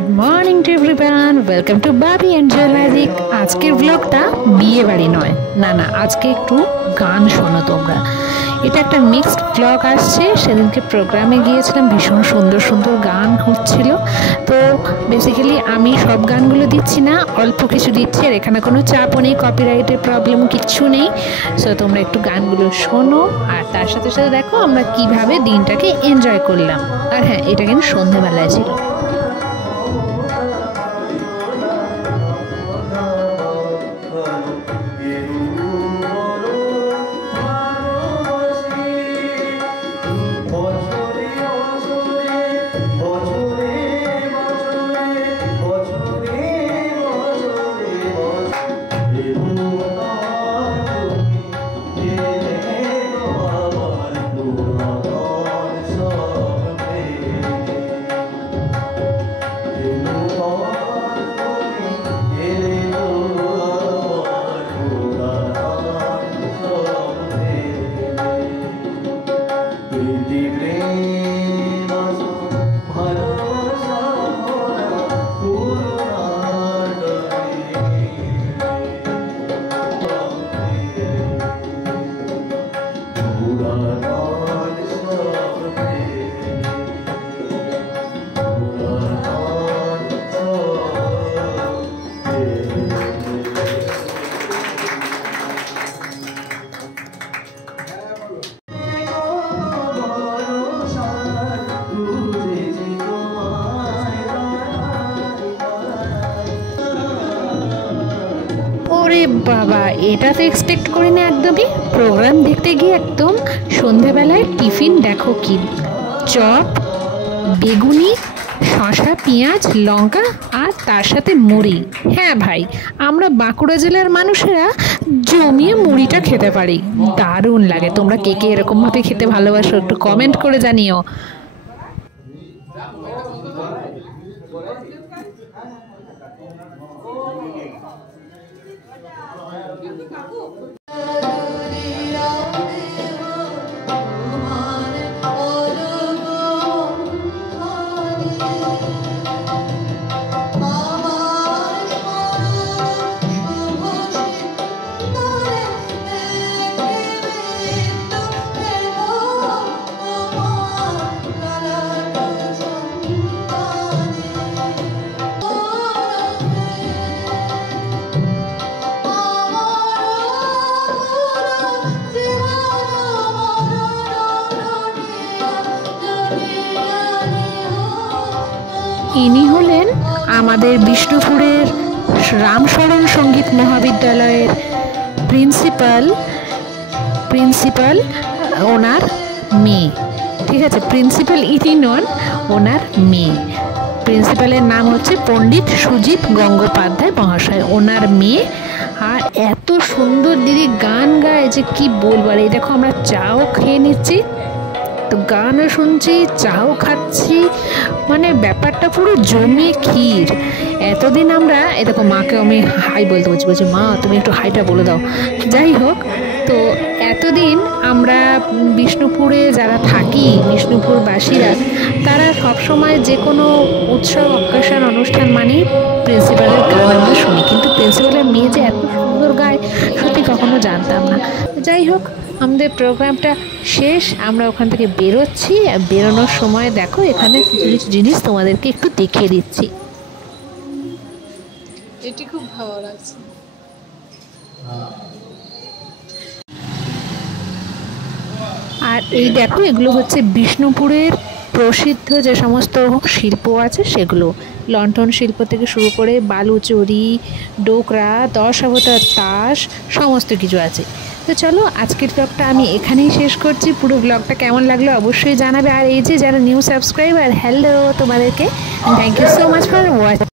Good morning to everyone, welcome to Babi enjoy magic. আজকের ব্লগটা বিয়ে বাড়ি নয়, না না, আজকে একটু গান শোনো তোমরা। এটা একটা মিক্সড ব্লগ আসছে। সেদিনকে প্রোগ্রামে গিয়েছিলাম, ভীষণ সুন্দর সুন্দর গান হচ্ছিল। তো বেসিক্যালি আমি সব গানগুলো দিচ্ছি না, অল্প কিছু দিচ্ছি। আর এখানে কোনো চাপও নেই, কপিরাইটের প্রবলেম কিচ্ছু নেই। সো তোমরা একটু গানগুলো শোনো, আর তার সাথে সাথে দেখো আমরা কিভাবে দিনটাকে এনজয় করলাম। আর হ্যাঁ, এটা কিন্তু সন্ধ্যেবেলায় ছিল। ওরে বাবা, এটা তো এক্সপেক্ট করি না একদমই। প্রোগ্রাম দেখতে গিয়ে একদম সন্ধেবেলায় টিফিন দেখো কি, চপ, বেগুনি, শসা, পেঁয়াজ, লঙ্কা, আর তার সাথে মুড়ি। হ্যাঁ ভাই, আমরা বাঁকুড়া জেলার মানুষেরা জমিয়ে মুড়িটা খেতে পারি, দারুণ লাগে। তোমরা কে কে এরকমভাবে খেতে ভালোবাসো একটু কমেন্ট করে জানিও। ইনি হলেন আমাদের বিষ্ণুপুরের রামশরণ সঙ্গীত মহাবিদ্যালয়ের প্রিন্সিপাল ওনার মেয়ে। ঠিক আছে, প্রিন্সিপাল ইনি নন, ওনার মেয়ে। প্রিন্সিপালের নাম হচ্ছে পণ্ডিত সুজিত গঙ্গোপাধ্যায় মহাশয়, ওনার মেয়ে। আর এত সুন্দর দিদি গান গায় যে কি বলবো। আর এই দেখো আমরা চাও খেয়ে নিচ্ছি, তো গানও শুনছি, চাও খাচ্ছি, মানে ব্যাপারটা পুরো জমিয়ে ক্ষীর। এতদিন আমরা দেখো মাকে আমি হাই বলতে বলছি মা তুমি একটু হাইটা বলে দাও। যাই হোক, তো এতদিন আমরা বিষ্ণুপুরে যারা থাকি, বিষ্ণুপুরবাসীরা, তারা সবসময় যে কোনো উৎসব অকেশন অনুষ্ঠান মানেই প্রিন্সিপালের গান আমরা শুনি। কিন্তু প্রিন্সিপালের মেয়ে যে এত সুন্দর গায় সত্যি কখনো জানতাম না। যাই হোক, আমাদের প্রোগ্রামটা শেষ, আমরা ওখান থেকে বেরোচ্ছি। বেরোনোর সময় দেখো এখানে কিছু কিছু জিনিস তোমাদেরকে একটু দেখিয়ে দিচ্ছি। এটি খুব ভালো লাগছে। আর এই দেখো, এগুলো হচ্ছে বিষ্ণুপুরের প্রসিদ্ধ যে সমস্ত শিল্প আছে সেগুলো, লণ্ঠন শিল্প থেকে শুরু করে বালুচরি, ডোকরা, 10 অবতার তাস, সমস্ত কিছু আছে। তো চলো, আজকের ব্লগটা আমি এখানেই শেষ করছি। পুরো ব্লগটা কেমন লাগলো অবশ্যই জানাবে। আর এই যে যারা নিউ সাবস্ক্রাইবার, হ্যালো তোমাদেরকে, thank you so much for watching.